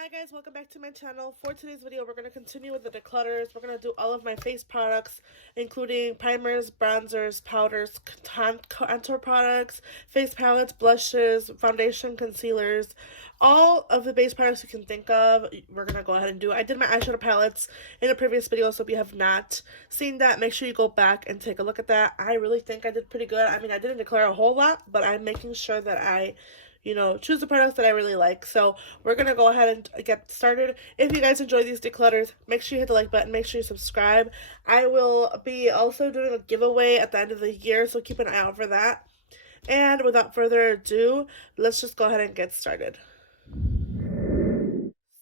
Hi guys, welcome back to my channel. For today's video, we're going to continue with the declutters. We're going to do all of my face products, including primers, bronzers, powders, contour products, face palettes, blushes, foundation, concealers, all of the base products you can think of. We're going to go ahead and do. I did my eyeshadow palettes in a previous video, so if you have not seen that, make sure you go back and take a look at that. I really think I did pretty good. I mean, I didn't declare a whole lot, but I'm making sure that I choose the products that I really like. So we're going to go ahead and get started. If you guys enjoy these declutters, make sure you hit the like button, make sure you subscribe. I will be also doing a giveaway at the end of the year, so keep an eye out for that. And without further ado, let's just go ahead and get started.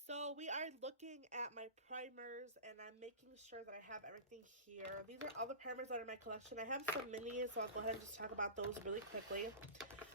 So we are looking at my primers, and I'm making sure that I have everything here. These are all the primers that are in my collection. I have some minis, so I'll go ahead and just talk about those really quickly.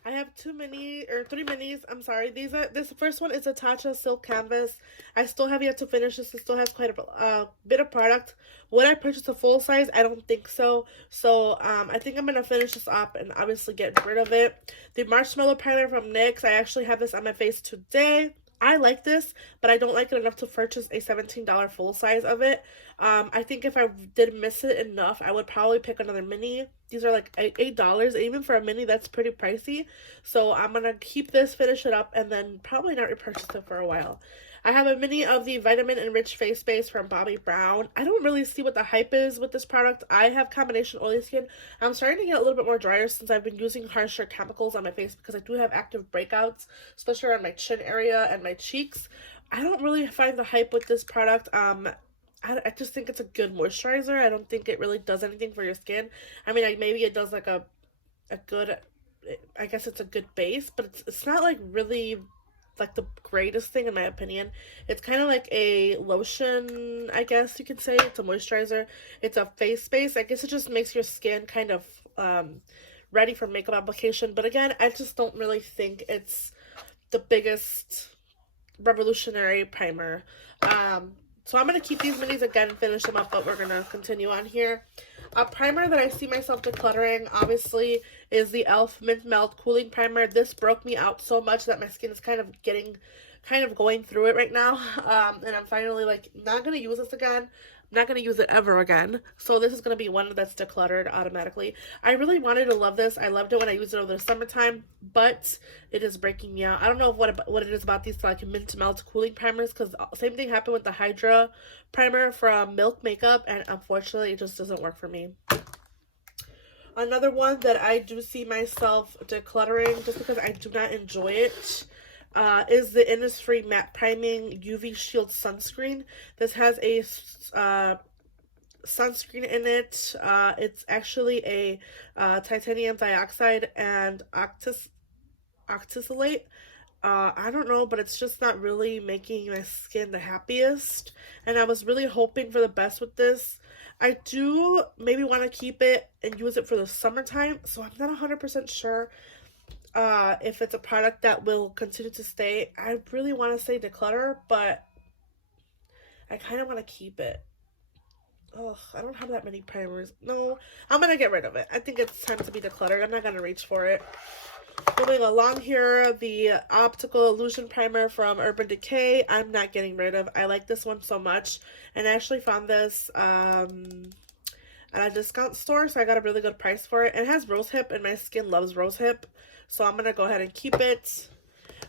I have three minis. I'm sorry. This first one is a Tatcha Silk Canvas. I still have yet to finish this. It still has quite a bit of product. Would I purchase a full size? I don't think so. So I think I'm gonna finish this up and obviously get rid of it. The Marshmallow Primer from NYX. I actually have this on my face today. I like this, but I don't like it enough to purchase a $17 full size of it. I think if I did miss it enough, I would probably pick another mini. These are like $8. Even for a mini, that's pretty pricey. So I'm going to keep this, finish it up, and then probably not repurchase it for a while. I have a mini of the Vitamin Enriched Face Base from Bobbi Brown. I don't really see what the hype is with this product. I have combination oily skin. I'm starting to get a little bit more drier since I've been using harsher chemicals on my face because I do have active breakouts, especially around my chin area and my cheeks. I don't really find the hype with this product. I just think it's a good moisturizer. I don't think it really does anything for your skin. I mean, maybe it does like a good, I guess it's a good base, but it's not like really like the greatest thing in my opinion. It's kind of like a lotion, I guess you could say. It's a moisturizer. It's a face base. I guess it just makes your skin kind of ready for makeup application. But again, I just don't really think it's the biggest revolutionary primer. So I'm going to keep these minis again and finish them up, but we're going to continue on here. A primer that I see myself decluttering, obviously, is the e.l.f. Mint Melt Cooling Primer. This broke me out so much that my skin is kind of going through it right now. And I'm finally, like, not going to use this again. I'm not going to use it ever again. So this is going to be one that's decluttered automatically. I really wanted to love this. I loved it when I used it over the summertime, but it is breaking me out. I don't know what it is about these like mint melt cooling primers, because same thing happened with the Hydra primer from Milk Makeup, and unfortunately it just doesn't work for me. Another one that I do see myself decluttering just because I do not enjoy it is the Innisfree Matte Priming UV Shield Sunscreen. This has a sunscreen in it. It's actually a titanium dioxide and octisalate. I don't know, but it's just not really making my skin the happiest. And I was really hoping for the best with this. I do maybe want to keep it and use it for the summertime, so I'm not 100% sure if it's a product that will continue to stay. I really want to say declutter, but I kind of want to keep it. Oh, I don't have that many primers. No, I'm going to get rid of it. I think it's time to be decluttered. I'm not going to reach for it. Moving along here, the Optical Illusion Primer from Urban Decay. I'm not getting rid of. I like this one so much. And I actually found this at a discount store, so I got a really good price for it. It has rosehip, and my skin loves rosehip, so I'm going to go ahead and keep it.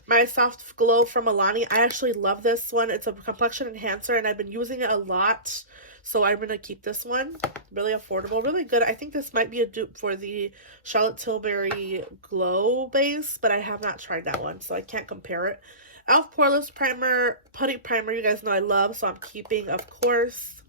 My Soft Glow from Milani. I actually love this one. It's a complexion enhancer, and I've been using it a lot. So I'm going to keep this one. Really affordable, really good. I think this might be a dupe for the Charlotte Tilbury Glow Base, but I have not tried that one, so I can't compare it. e.l.f. Poreless Primer, Putty Primer, you guys know I love, so I'm keeping, of course.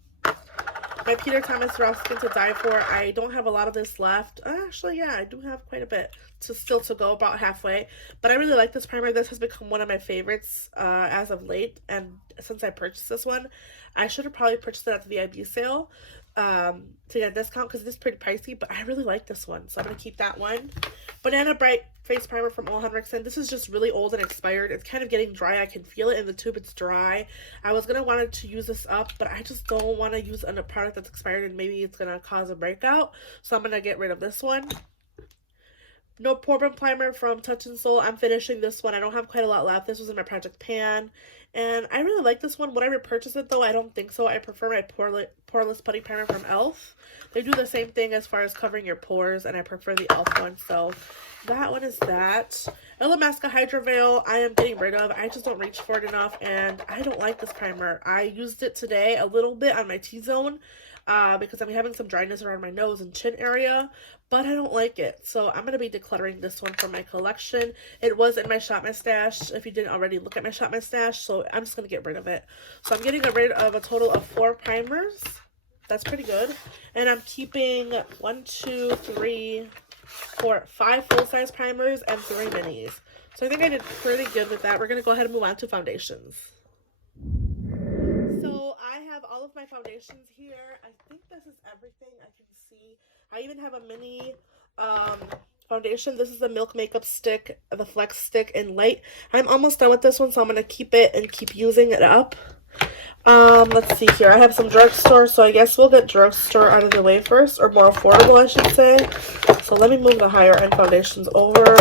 My Peter Thomas Raw Skin to Die For. I don't have a lot of this left. Actually, yeah, I do have quite a bit still to go, about halfway. But I really like this primer. This has become one of my favorites as of late. And since I purchased this one, I should have probably purchased it at the VIB sale to get a discount because it is pretty pricey. But I really like this one, so I'm going to keep that one. Banana Bright Face Primer from Ole Henriksen. This is just really old and expired. It's kind of getting dry. I can feel it in the tube. It's dry. I was going to want to use this up, but I just don't want to use a product that's expired and maybe it's going to cause a breakout. So I'm going to get rid of this one. No Pore Primer from Touch and Soul. I'm finishing this one. I don't have quite a lot left. This was in my project pan. And I really like this one. Would I repurchase it though? I don't think so. I prefer my Poreless Putty Primer from e.l.f. They do the same thing as far as covering your pores, and I prefer the e.l.f. one. So that one is that. Illamasqua Hydro Veil, I am getting rid of. I just don't reach for it enough, and I don't like this primer. I used it today a little bit on my T-zone because I'm having some dryness around my nose and chin area, but I don't like it. So I'm going to be decluttering this one from my collection. It was in my Shop My Stash, if you didn't already look at my Shop My Stash, so I'm just going to get rid of it. So I'm getting rid of a total of 4 primers. That's pretty good. And I'm keeping 1, 2, 3, 4, 5 full-size primers and 3 minis. So I think I did pretty good with that. We're going to go ahead and move on to foundations. So I have all of my foundations here. I think this is everything I can see. I even have a mini foundation. This is the Milk Makeup Stick, the Flex Stick in Light. I'm almost done with this one, so I'm going to keep it and keep using it up. Let's see here. I have some drugstore, so I guess we'll get drugstore out of the way first, or more affordable, I should say. So let me move the higher end foundations over.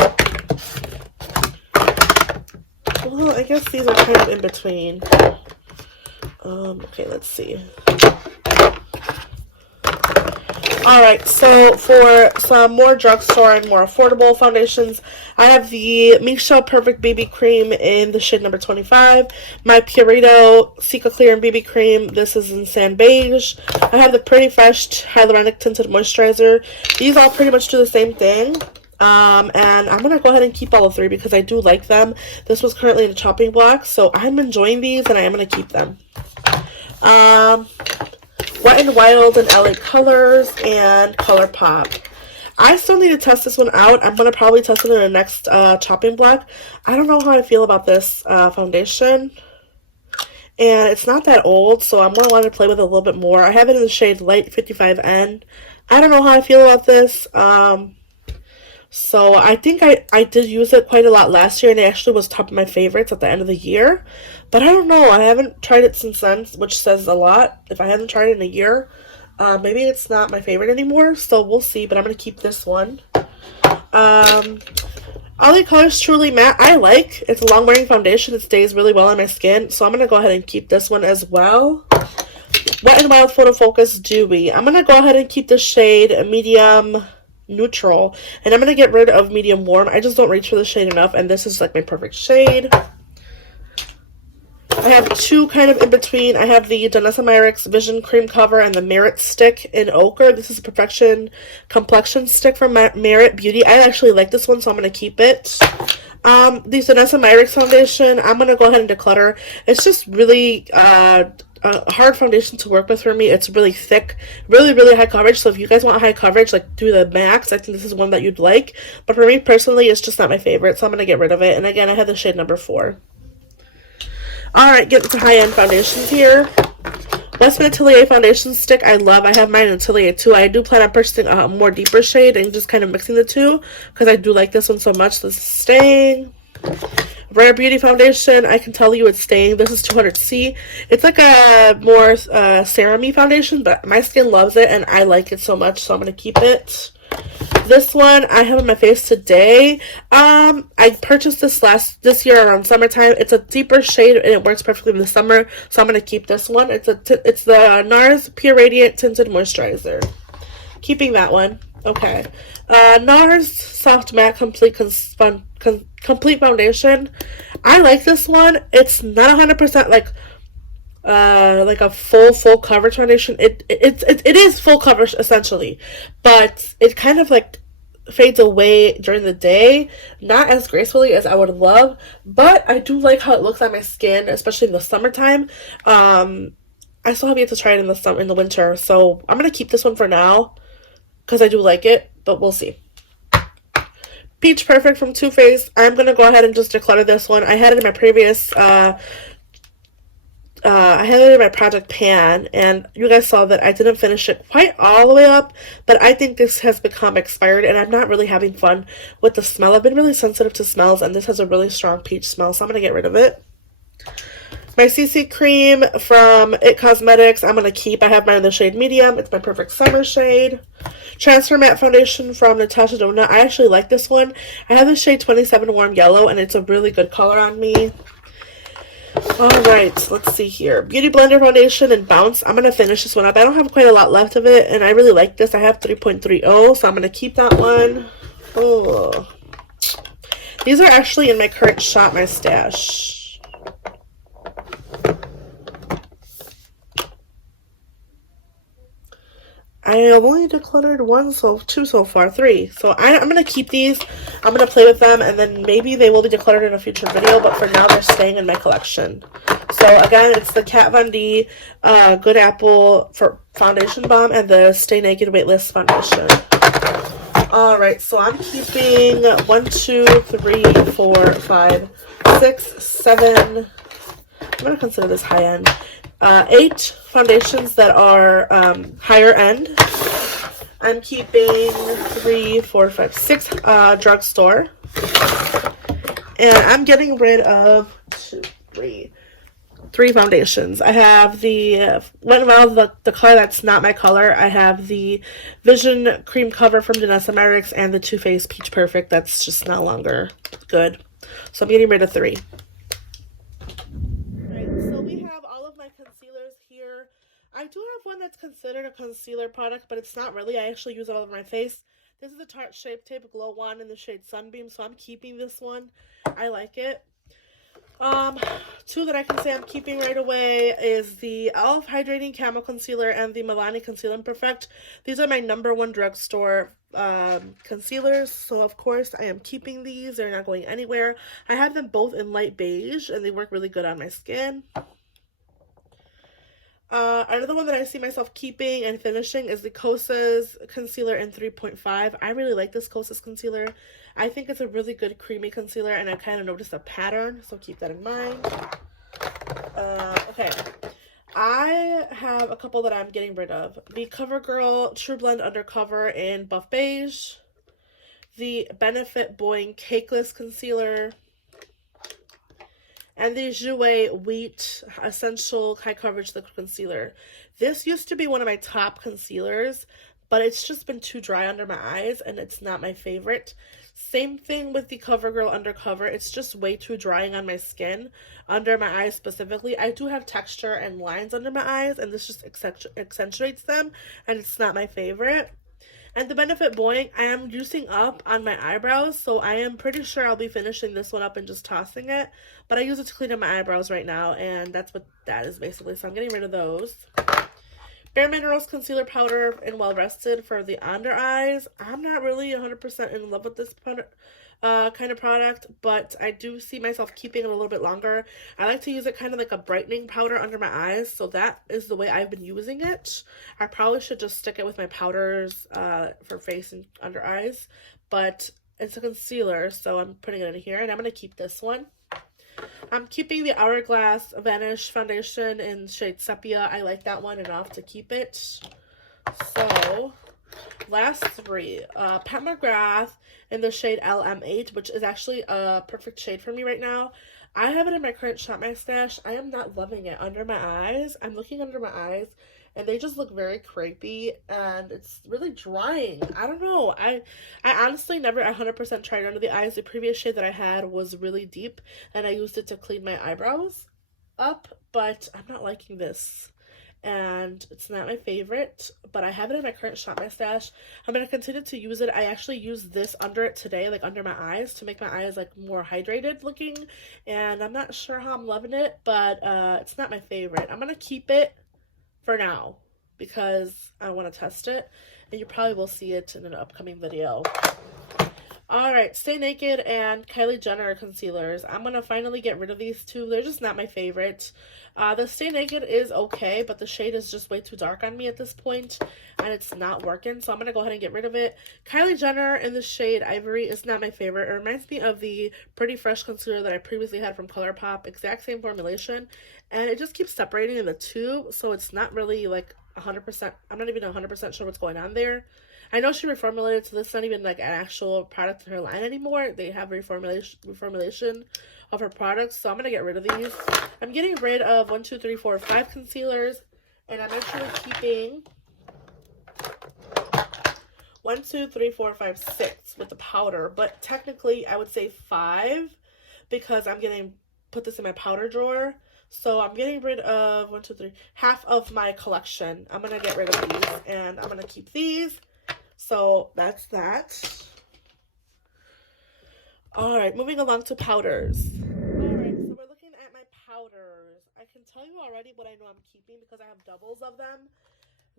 Well, I guess these are kind of in between. Okay, let's see. Alright, so for some more drugstore and more affordable foundations, I have the Michelle Perfect BB Cream in the shade number 25. My Purito Cica Clear and BB Cream, this is in Sand Beige. I have the Pretty Fresh Hyaluronic Tinted Moisturizer. These all pretty much do the same thing. And I'm going to go ahead and keep all 3 because I do like them. This was currently in a chopping block, so I'm enjoying these and I am going to keep them. Wet n Wild and LA Colors and ColourPop. I still need to test this one out. I'm going to probably test it in the next chopping block. I don't know how I feel about this foundation. And it's not that old, so I'm going to want to play with it a little bit more. I have it in the shade Light 55N. I don't know how I feel about this. So I think I did use it quite a lot last year, and it actually was top of my favorites at the end of the year. But I don't know. I haven't tried it since then, which says a lot. If I haven't tried it in a year, maybe it's not my favorite anymore. So we'll see, but I'm going to keep this one. LA Colors Truly Matte, I like. It's a long-wearing foundation. It stays really well on my skin, so I'm going to go ahead and keep this one as well. Wet n Wild Photo Focus Dewy. I'm going to go ahead and keep the shade Medium Neutral, and I'm going to get rid of Medium Warm. I just don't reach for the shade enough, and this is like my perfect shade. I have 2 kind of in between. I have the Danessa Myricks Vision Cream Cover and the Merit Stick in Ochre. This is a Perfection Complexion Stick from Merit Beauty. I actually like this one, so I'm going to keep it. The Danessa Myricks Foundation, I'm going to go ahead and declutter. It's just really a hard foundation to work with for me. It's really thick, really, really high coverage. So if you guys want high coverage, like do the max, I think this is one that you'd like. But for me personally, it's just not my favorite, so I'm going to get rid of it. And again, I have the shade number 4. Alright, getting to high-end foundations here. Westman Atelier foundation stick, I love. I have mine in Atelier too. I do plan on purchasing a more deeper shade and just kind of mixing the two because I do like this one so much. This is staying. Rare Beauty foundation, I can tell you it's staying. This is 200C. It's like a more serum-y foundation, but my skin loves it and I like it so much, so I'm going to keep it. This one I have on my face today. I purchased this year around summertime. It's a deeper shade and it works perfectly in the summer, so I'm going to keep this one. It's the NARS Pure Radiant Tinted Moisturizer. Keeping that one. Okay. NARS Soft Matte Complete Foundation. I like this one. It's not 100% like a full coverage foundation. It is full coverage essentially, but it kind of like fades away during the day, not as gracefully as I would love, but I do like how it looks on my skin, especially in the summertime. I still have yet to try it in the winter, so I'm gonna keep this one for now because I do like it, but we'll see. Peach Perfect from Too Faced. I'm gonna go ahead and just declutter this one. I had it in my previous I had it in my project pan, and you guys saw that I didn't finish it quite all the way up, but I think this has become expired, and I'm not really having fun with the smell. I've been really sensitive to smells, and this has a really strong peach smell, so I'm going to get rid of it. My CC cream from It Cosmetics, I'm going to keep. I have mine in the shade medium. It's my perfect summer shade. Transfer Matte Foundation from Natasha Denona. I actually like this one. I have the shade 27 Warm Yellow, and it's a really good color on me. Alright, let's see here. Beauty Blender Foundation and Bounce. I'm going to finish this one up. I don't have quite a lot left of it, and I really like this. I have 3.30, so I'm going to keep that one. Oh. These are actually in my current Shop My Stash. I have only decluttered two so far, three. So I'm going to keep these. I'm going to play with them, and then maybe they will be decluttered in a future video, but for now they're staying in my collection. So again, it's the Kat Von D Good Apple for Foundation Balm and the Stay Naked Weightless Foundation. Alright, so I'm keeping 1, 2, 3, 4, 5, 6, 7. I'm going to consider this high end. 8 foundations that are higher end. I'm keeping 3, 4, 5, 6 drugstore. And I'm getting rid of 3 foundations. I have the color that's not my color. I have the Vision Cream Cover from Danessa Merrick's and the Too Faced Peach Perfect. That's just no longer good. So I'm getting rid of 3. So we have all of my concealers here. I do have one that's considered a concealer product, but it's not really. I actually use it all over my face. This is a Tarte Shape Tape Glow Wand in the shade Sunbeam, so I'm keeping this one. I like it. 2 that I can say I'm keeping right away is the e.l.f. Hydrating Camo Concealer and the Milani Conceal and Perfect. These are my #1 drugstore concealers, so of course I am keeping these. They're not going anywhere. I have them both in light beige, and they work really good on my skin. Another one that I see myself keeping and finishing is the Kosas Concealer in 3.5. I really like this Kosas concealer. I think it's a really good creamy concealer, and I kind of noticed a pattern, so keep that in mind. Okay. I have a couple that I'm getting rid of. The CoverGirl True Blend Undercover in Buff Beige. The Benefit Boing Cakeless Concealer. And the Jouer Wheat Essential High Coverage Liquid Concealer. This used to be one of my top concealers, but it's just been too dry under my eyes, and it's not my favorite. Same thing with the CoverGirl Undercover. It's just way too drying on my skin, under my eyes specifically. I do have texture and lines under my eyes, and this just accentuates them, and it's not my favorite. And the Benefit Boing, I am juicing up on my eyebrows, so I am pretty sure I'll be finishing this one up and just tossing it. But I use it to clean up my eyebrows right now, and that's what that is basically. So I'm getting rid of those. Bare Minerals Concealer Powder in Well Rested for the under eyes. I'm not really 100% in love with this kind of product, but I do see myself keeping it a little bit longer. I like to use it kind of like a brightening powder under my eyes, so that is the way I've been using it. I probably should just stick it with my powders for face and under eyes, but it's a concealer, so I'm putting it in here, and I'm going to keep this one. I'm keeping the Hourglass Vanish Foundation in shade Sepia. I like that one enough to keep it. So, last 3. Pat McGrath in the shade LM8, which is actually a perfect shade for me right now. I have it in my current Shop My Stash. I am not loving it under my eyes. I'm looking under my eyes, and they just look very crepey, and it's really drying. I don't know. I honestly never 100% tried under the eyes. The previous shade that I had was really deep, and I used it to clean my eyebrows up, but I'm not liking this. And it's not my favorite, but I have it in my current Shop My Stash. I'm going to continue to use it. I actually used this under it today, like under my eyes, to make my eyes like more hydrated looking, and I'm not sure how I'm loving it, but it's not my favorite. I'm going to keep it for now because I want to test it, and you probably will see it in an upcoming video. Alright, Stay Naked and Kylie Jenner concealers. I'm going to finally get rid of these 2. They're just not my favorite. The Stay Naked is okay, but the shade is just way too dark on me at this point, and it's not working, so I'm going to go ahead and get rid of it. Kylie Jenner in the shade Ivory is not my favorite. It reminds me of the Pretty Fresh concealer that I previously had from ColourPop. Exact same formulation, and it just keeps separating in the tube, so it's not really like 100%. I'm not even 100% sure what's going on there. I know she reformulated, so this is not even like an actual product in her line anymore. They have reformulation of her products, so I'm gonna get rid of these. I'm getting rid of 1, 2, 3, 4, 5 concealers, and I'm actually keeping 1, 2, 3, 4, 5, 6 with the powder, but technically I would say 5 because I'm getting put this in my powder drawer. So I'm getting rid of 1, 2, 3, half of my collection. I'm gonna get rid of these, and I'm gonna keep these. So that's that. All right, moving along to powders. All right, so we're looking at my powders. I can tell you already what I know I'm keeping because I have doubles of them.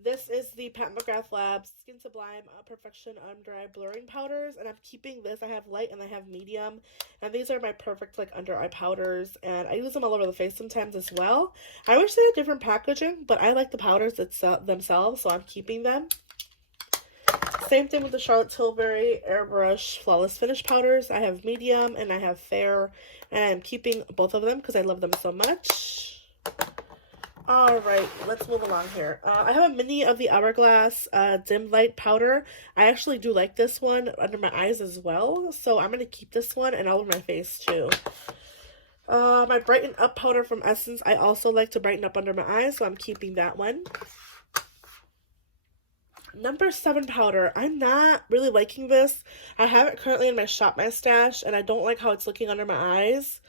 This is the Pat McGrath Labs Skin Sublime Perfection Under Eye Blurring Powders, and I'm keeping this. I have light and I have medium, and these are my perfect like under eye powders, and I use them all over the face sometimes as well. I wish they had different packaging, but I like the powders themselves, so I'm keeping them. Same thing with the Charlotte Tilbury Airbrush Flawless Finish Powders. I have medium and I have fair, and I'm keeping both of them because I love them so much. Alright, let's move along here. I have a mini of the Hourglass Dim Light Powder. I actually do like this one under my eyes as well, so I'm going to keep this one and all over my face too. My Brighten Up powder from Essence, I also like to brighten up under my eyes, so I'm keeping that one. Number 7 powder. I'm not really liking this. I have it currently in my Shop My Stash, and I don't like how it's looking under my eyes.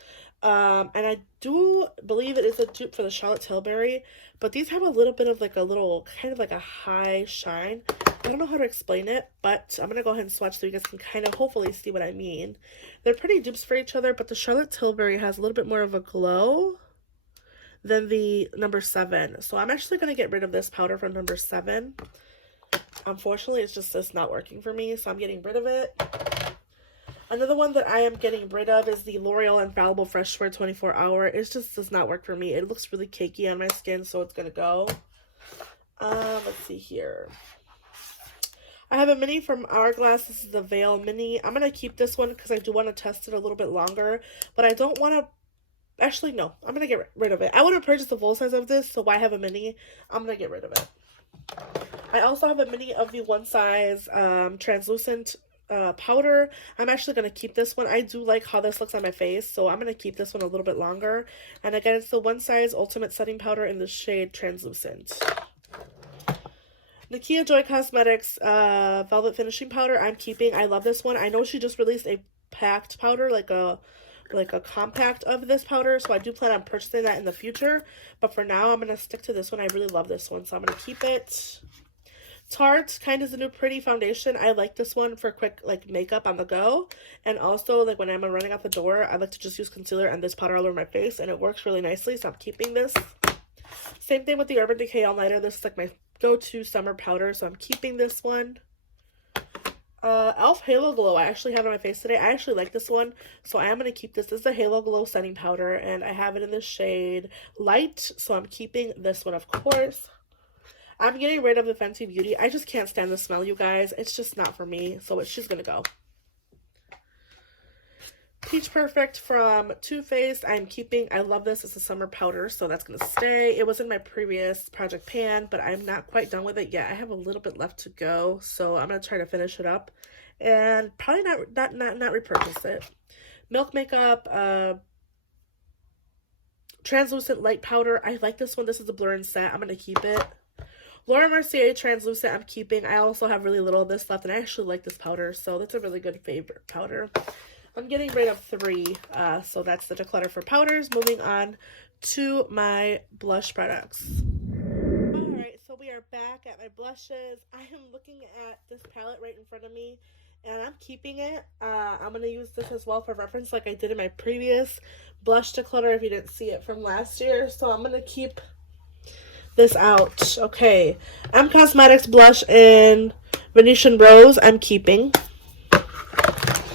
And I do believe it is a dupe for the Charlotte Tilbury, but these have a little bit of like a little, kind of like a high shine. I don't know how to explain it, but I'm going to go ahead and swatch so you guys can kind of hopefully see what I mean. They're pretty dupes for each other, but the Charlotte Tilbury has a little bit more of a glow than the number 7. So I'm actually going to get rid of this powder from number 7. Unfortunately, it's not working for me, so I'm getting rid of it. Another one that I am getting rid of is the L'Oreal Infallible Fresh Wear 24 Hour. It just does not work for me. It looks really cakey on my skin, so it's going to go. Let's see here. I have a mini from Hourglass. This is the Veil Mini. I'm going to keep this one because I do want to test it a little bit longer, but I don't want to... Actually, no. I'm going to get rid of it. I want to purchase the full size of this, so why have a mini? I'm going to get rid of it. I also have a mini of the one size translucent powder. I'm actually going to keep this one. I do like how this looks on my face, so I'm going to keep this one a little bit longer. And again, it's the one size ultimate setting powder in the shade translucent. Nakia Joy Cosmetics Velvet Finishing Powder I'm keeping. I love this one. I know she just released a packed powder, like a compact of this powder, so I do plan on purchasing that in the future. But for now, I'm going to stick to this one. I really love this one, so I'm going to keep it. Tarte kind of is a new pretty foundation. I like this one for quick like makeup on the go, and also like when I'm running out the door, I like to just use concealer and this powder all over my face, and it works really nicely, so I'm keeping this. Same thing with the Urban Decay All Nighter. This is like my go-to summer powder, so I'm keeping this one. Elf Halo Glow, I actually have it on my face today. I actually like this one, so I am going to keep this. This is the Halo Glow setting powder, and I have it in the shade Light, so I'm keeping this one, of course. I'm getting rid of the Fenty Beauty. I just can't stand the smell, you guys. It's just not for me, so she's going to go. Peach Perfect from Too Faced, I'm keeping. I love this. It's a summer powder, so that's going to stay. It was in my previous Project Pan, but I'm not quite done with it yet. I have a little bit left to go, so I'm going to try to finish it up and probably not repurchase it. Milk Makeup Translucent Light Powder. I like this one. This is a blur and set. I'm going to keep it. Laura Mercier Translucent I'm keeping. I also have really little of this left, and I actually like this powder, so that's a really good favorite powder. I'm getting rid of 3, so that's the Declutter for powders. Moving on to my blush products. Alright, so we are back at my blushes. I am looking at this palette right in front of me, and I'm keeping it. I'm going to use this as well for reference like I did in my previous blush Declutter if you didn't see it from last year, so I'm going to keep this out. Okay, Cosmetics blush in Venetian Rose I'm keeping.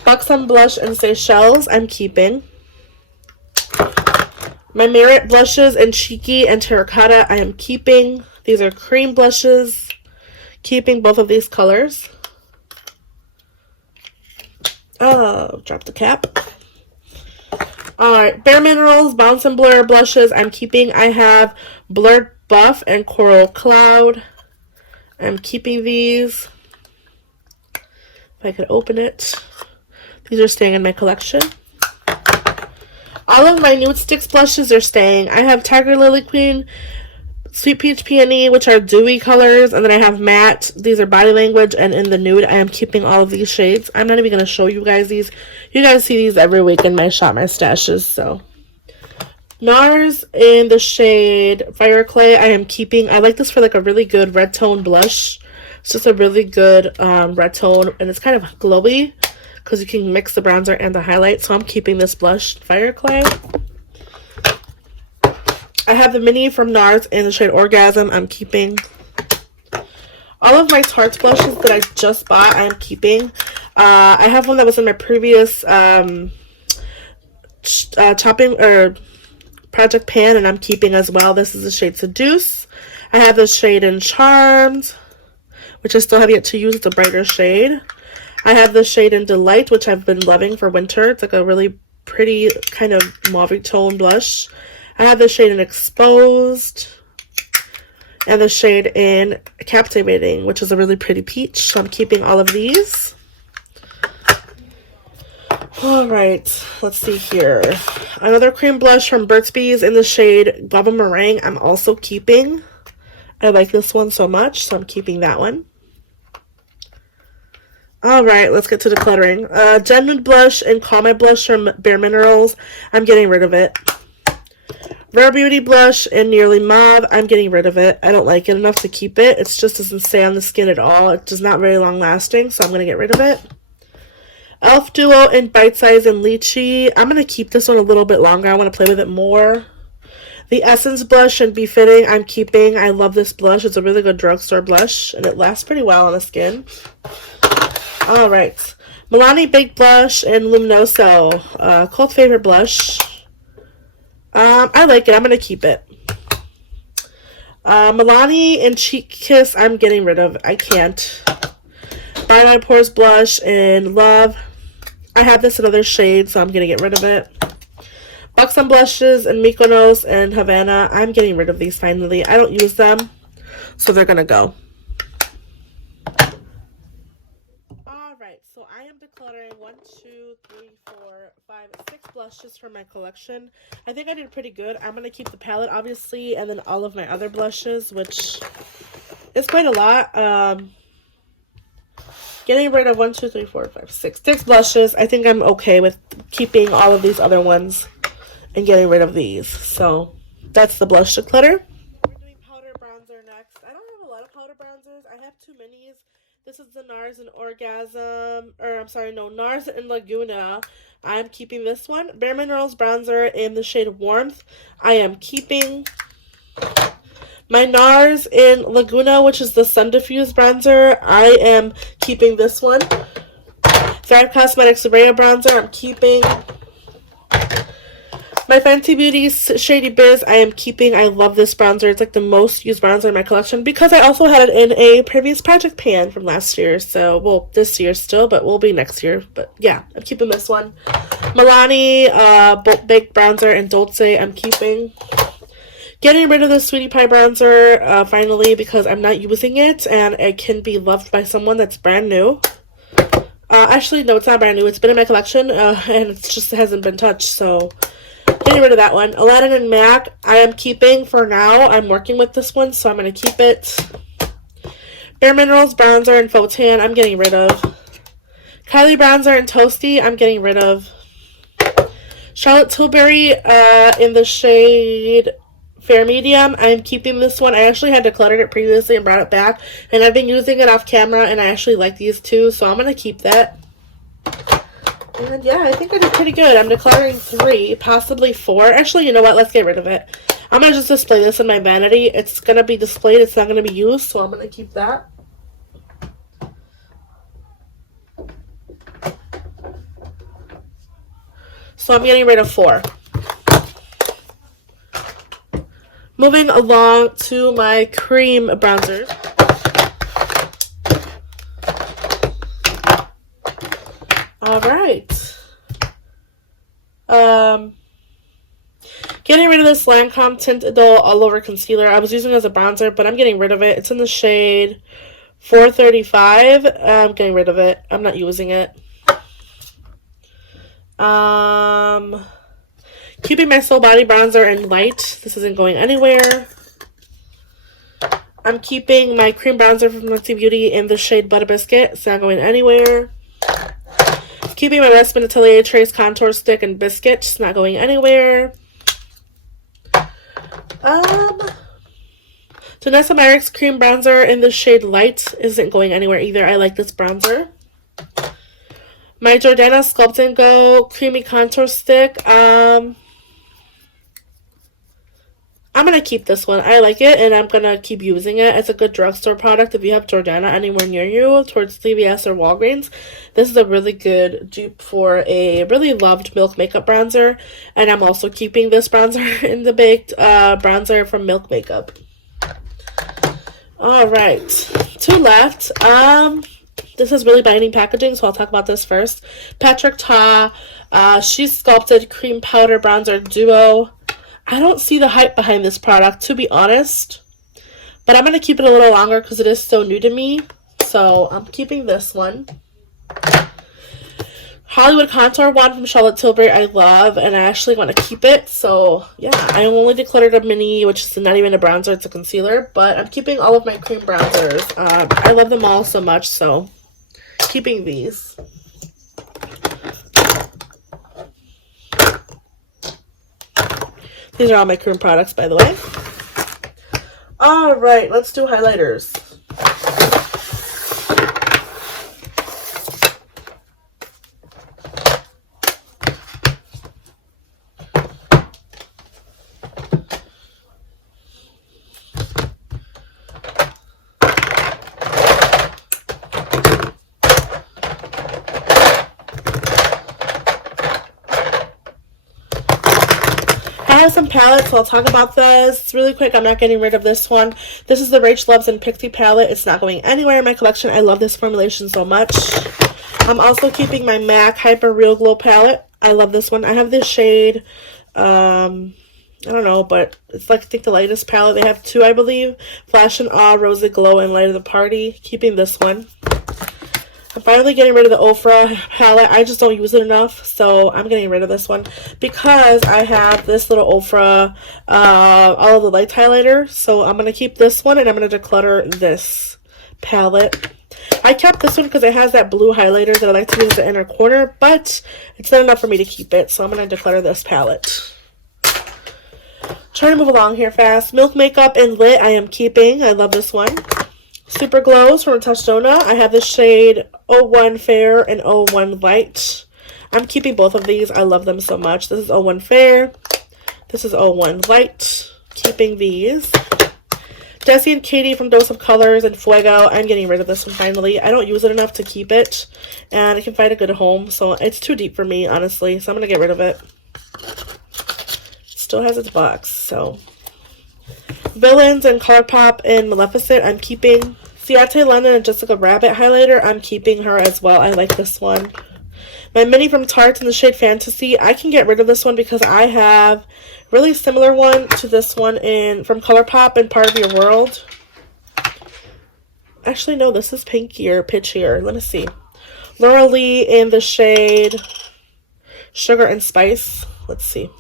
Buxom blush in Seychelles I'm keeping. My Merit blushes in Cheeky and Terracotta I am keeping. These are cream blushes. Keeping both of these colors. Oh, drop the cap. Alright, Bare Minerals Bounce and Blur blushes I'm keeping. I have Blurred Buff and Coral Cloud. I'm keeping these. If I could open it. These are staying in my collection. All of my Nude Sticks blushes are staying. I have Tiger Lily Queen, Sweet Peach Peony, which are dewy colors, and then I have matte. These are Body Language, and in the nude, I am keeping all of these shades. I'm not even going to show you guys these. You guys see these every week in my Shop My Stashes, so. NARS in the shade Fire Clay, I am keeping. I like this for like a really good red tone blush. It's just a really good red tone, and it's kind of glowy because you can mix the bronzer and the highlight, so I'm keeping this blush, Fire Clay. I have the mini from NARS in the shade Orgasm. I'm keeping. All of my Tarte blushes that I just bought, I am keeping. I have one that was in my previous chopping or project pan, and I'm keeping as well. This is the shade Seduce. I have the shade in Charmed, which I still have yet to use. It's a brighter shade. I have the shade in Delight, which I've been loving for winter. It's like a really pretty kind of mauve tone blush. I have the shade in Exposed and the shade in Captivating, which is a really pretty peach. So I'm keeping all of these. Alright, let's see here. Another cream blush from Burt's Bees in the shade Guava Meringue. I'm also keeping. I like this one so much, so I'm keeping that one. Alright, let's get to decluttering. Gen Nude blush and Calm My blush from Bare Minerals. I'm getting rid of it. Rare Beauty blush in Nearly Mauve. I'm getting rid of it. I don't like it enough to keep it. It just doesn't stay on the skin at all. It's just not very long lasting, so I'm going to get rid of it. Elf Duo in Bite Size and Lychee. I'm going to keep this one a little bit longer. I want to play with it more. The Essence blush in Befitting, I'm keeping. I love this blush. It's a really good drugstore blush, and it lasts pretty well on the skin. Alright. Milani Baked Blush in Luminoso. Cult favorite blush. I like it. I'm going to keep it. Milani and Cheek Kiss, I'm getting rid of. I can't. By My Pores blush in Love. I have this in other shades, so I'm going to get rid of it. Buxom blushes in Mykonos and Havana. I'm getting rid of these finally. I don't use them, so they're going to go. Alright, so I am decluttering 1, 2, 3, 4, 5, 6 blushes from my collection. I think I did pretty good. I'm going to keep the palette, obviously, and then all of my other blushes, which is quite a lot. Getting rid of 1, 2, 3, 4, 5, 6 blushes. I think I'm okay with keeping all of these other ones and getting rid of these. So that's the blush declutter. We're doing powder bronzer next. I don't have a lot of powder bronzers. I have 2 minis. This is the NARS and Orgasm, or I'm sorry, no, NARS and Laguna. I'm keeping this one. Bare Minerals bronzer in the shade Warmth. I am keeping. My NARS in Laguna, which is the Sun Diffuse bronzer, I am keeping this one. Thrive Cosmetics Rhea bronzer, I'm keeping. My Fenty Beauty's Shady Biz, I am keeping. I love this bronzer. It's like the most used bronzer in my collection because I also had it in a previous project pan from last year. So, well, this year still, but will be next year. But yeah, I'm keeping this one. Milani Baked Bronzer and Dolce, I'm keeping. Getting rid of the Sweetie Pie bronzer, finally, because I'm not using it, and it can be loved by someone that's brand new. Actually, no, it's not brand new. It's been in my collection, and it just hasn't been touched, so getting rid of that one. Aladdin and MAC, I am keeping for now. I'm working with this one, so I'm going to keep it. Bare Minerals bronzer and Faux Tan, I'm getting rid of. Kylie bronzer and Toasty, I'm getting rid of. Charlotte Tilbury in the shade Fair Medium, I'm keeping this one. I actually had decluttered it previously and brought it back, and I've been using it off camera, and I actually like these too, so I'm going to keep that. And yeah, I think I did pretty good. I'm decluttering 3, possibly 4. Actually, you know what? Let's get rid of it. I'm going to just display this in my vanity. It's going to be displayed. It's not going to be used, so I'm going to keep that. So I'm getting rid of 4. Moving along to my cream bronzers. Alright. Getting rid of this Lancome Tint Idole All Over Concealer. I was using it as a bronzer, but I'm getting rid of it. It's in the shade $4.35. I'm getting rid of it. I'm not using it. Keeping my Soul Body Bronzer in light. This isn't going anywhere. I'm keeping my cream bronzer from Fenty Beauty in the shade Butter Biscuit. It's not going anywhere. Keeping my Westman Atelier Trace Contour Stick and Biscuit. It's not going anywhere. Danessa Myricks Cream Bronzer in the shade Light isn't going anywhere either. I like this bronzer. My Jordana Sculpt and Go Creamy Contour Stick. I'm going to keep this one. I like it, and I'm going to keep using it. It's a good drugstore product. If you have Jordana anywhere near you, towards CVS or Walgreens, this is a really good dupe for a really loved Milk Makeup bronzer. And I'm also keeping this bronzer in the baked bronzer from Milk Makeup. Alright, 2 left. This is really binding packaging, so I'll talk about this first. Patrick Ta, She's Sculpted Cream Powder Bronzer Duo. I don't see the hype behind this product, to be honest. But I'm going to keep it a little longer because it is so new to me. So I'm keeping this one. Hollywood Contour Wand from Charlotte Tilbury I love, and I actually want to keep it. So yeah, I only decluttered a mini, which is not even a bronzer, it's a concealer. But I'm keeping all of my cream bronzers. I love them all so much, so keeping these. These are all my cream products, by the way. Alright, let's do highlighters. I have some palettes, so I'll talk about this really quick. I'm not getting rid of this one. This is the Rach Loves and Pixie palette. It's not going anywhere in my collection. I love this formulation so much. I'm also keeping my MAC Hyper Real Glow palette. I love this one. I have this shade, I don't know, but it's like, I think the lightest palette. They have 2, I believe. Flash and Awe, Rosy Glow, and Light of the Party. Keeping this one. I'm finally getting rid of the Ofra palette. I just don't use it enough, so I'm getting rid of this one because I have this little Ofra all of the light highlighter. So I'm going to keep this one, and I'm going to declutter this palette. I kept this one because it has that blue highlighter that I like to use in the inner corner, but it's not enough for me to keep it, so I'm going to declutter this palette. Trying to move along here fast. Milk Makeup and Lit I am keeping. I love this one. Super Glows from Touchstona. I have the shade 01 Fair and 01 Light. I'm keeping both of these. I love them so much. This is 01 Fair. This is 01 Light. Keeping these. Jessie and Katie from Dose of Colors and Fuego. I'm getting rid of this one finally. I don't use it enough to keep it. And I can find a good home. So it's too deep for me, honestly. So I'm going to get rid of it. Still has its box. So Villains and ColourPop and Maleficent, I'm keeping. Ciate London and Jessica Rabbit highlighter, I'm keeping her as well. I like this one. My mini from Tarte in the shade Fantasy, I can get rid of this one because I have a really similar one to this one from ColourPop and Part of Your World. Actually, no, this is pinkier, pitchier. Let me see. Laura Lee in the shade Sugar and Spice. Let's see.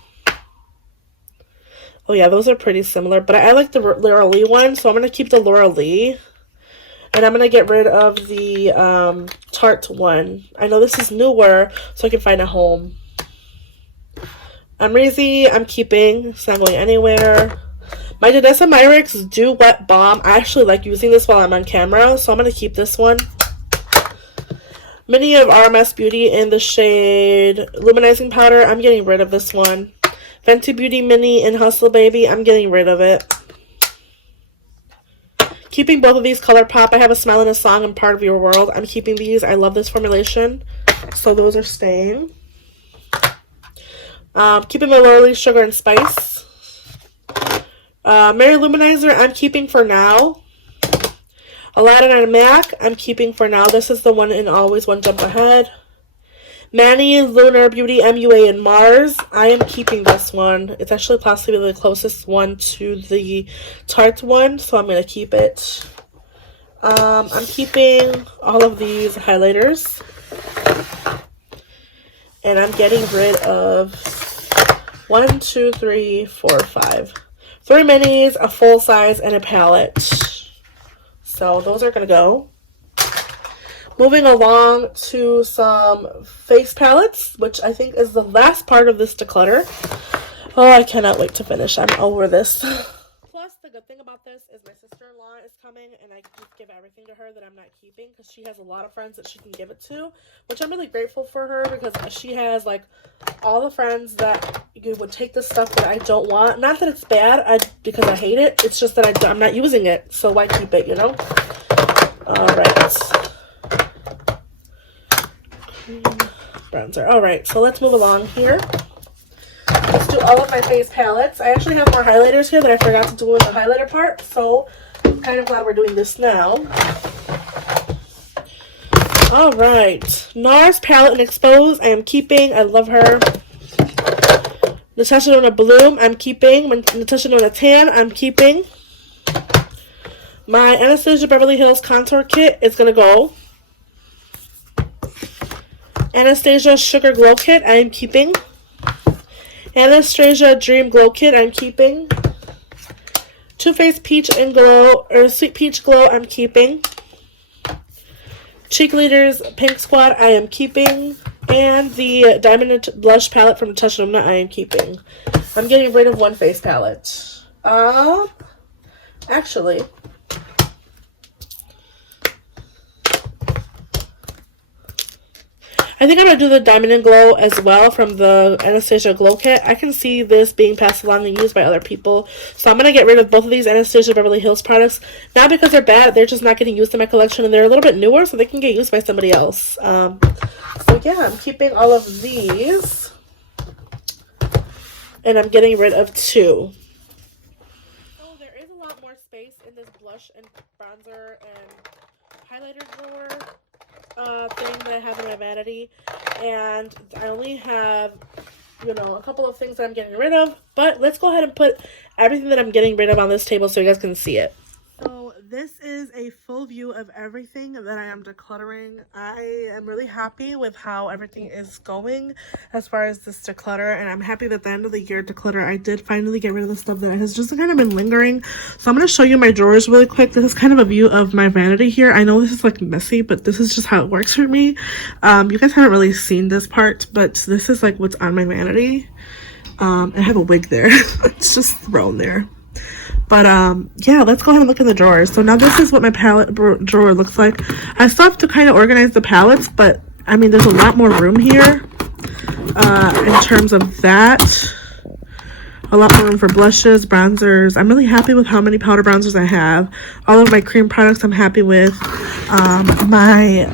Oh yeah, those are pretty similar, but I like the Laura Lee one, so I'm going to keep the Laura Lee. And I'm going to get rid of the Tarte one. I know this is newer, so I can find a home. Amrezy, I'm keeping. It's not going anywhere. My Danessa Myricks Dew Wet Balm. I actually like using this while I'm on camera, so I'm going to keep this one. Mini of RMS Beauty in the shade Luminizing Powder. I'm getting rid of this one. Fenty Beauty Mini in Hustle Baby. I'm getting rid of it. Keeping both of these ColourPop. I have a Smile and a Song and Part of Your World. I'm keeping these. I love this formulation. So those are staying. Keeping my Laura Lee Sugar and Spice. Mary Luminizer, I'm keeping for now. Aladdin and MAC, I'm keeping for now. This is the one in Always One Jump Ahead. Manny, Lunar Beauty, MUA, and Mars. I am keeping this one. It's actually possibly the closest one to the Tarte one, so I'm going to keep it. I'm keeping all of these highlighters. And I'm getting rid of 1, 2, 3, 4, 5. 3 minis, a full size, and a palette. So those are going to go. Moving along to some face palettes, which I think is the last part of this declutter. Oh, I cannot wait to finish. I'm over this. Plus, the good thing about this is my sister-in-law is coming, and I can just give everything to her that I'm not keeping because she has a lot of friends that she can give it to, which I'm really grateful for her because she has, like, all the friends that you would take the stuff that I don't want. Not that it's bad because I hate it. It's just that I'm not using it, so why keep it, you know? All right. Bronzer. All right, so let's move along here. Let's do all of my face palettes. I actually have more highlighters here that I forgot to do in the highlighter part, so I'm kind of glad we're doing this now. All right, NARS palette and Expose I am keeping. I love her. Natasha Denona Bloom I'm keeping. Natasha Denona Tan I'm keeping. My Anastasia Beverly Hills Contour Kit is going to go. Anastasia Sugar Glow Kit I am keeping. Anastasia Dream Glow Kit I'm keeping. Too Faced Peach and Glow, or Sweet Peach Glow I'm keeping. Cheek Leaders Pink Squad I am keeping. And the Diamond Blush Palette from Natasha Denona I am keeping. I'm getting rid of one face palette. Actually, I think I'm going to do the Diamond and Glow as well from the Anastasia Glow Kit. I can see this being passed along and used by other people. So I'm going to get rid of both of these Anastasia Beverly Hills products. Not because they're bad, they're just not getting used in my collection. And they're a little bit newer, so they can get used by somebody else. So yeah, I'm keeping all of these. And I'm getting rid of 2. So there is a lot more space in this blush and bronzer and highlighter drawer thing that I have in my vanity, and I only have, you know, a couple of things that I'm getting rid of, but let's go ahead and put everything that I'm getting rid of on this table so you guys can see it. So this is a full view of everything that I am decluttering. I am really happy with how everything is going as far as this declutter, and I'm happy that at the end of the year declutter I did finally get rid of the stuff that has just kind of been lingering. So I'm going to show you my drawers really quick. This is kind of a view of my vanity here. I know this is like messy, but this is just how it works for me. You guys haven't really seen this part, but this is like what's on my vanity. I have a wig there. It's just thrown there. But yeah, let's go ahead and look in the drawers. So now this is what my palette drawer looks like. I still have to kind of organize the palettes, but I mean there's a lot more room here in terms of that. A lot more room for blushes, bronzers. I'm really happy with how many powder bronzers I have. All of my cream products I'm happy with. My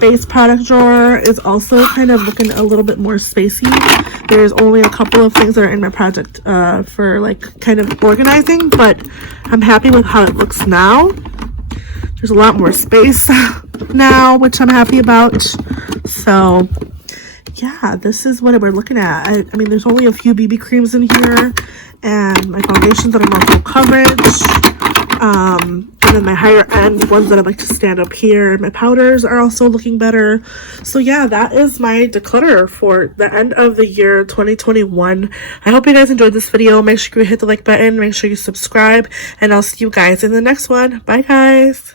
face product drawer is also kind of looking a little bit more spacey. There's only a couple of things that are in my project for like kind of organizing, but I'm happy with how it looks now. There's a lot more space now, which I'm happy about. So yeah, this is what we're looking at. I mean, there's only a few BB creams in here, and my foundations that are more full coverage. And then my higher end ones that I like to stand up here. My powders are also looking better. So yeah, that is my declutter for the end of the year 2021. I hope you guys enjoyed this video. Make sure you hit the like button. Make sure you subscribe. And I'll see you guys in the next one. Bye, guys.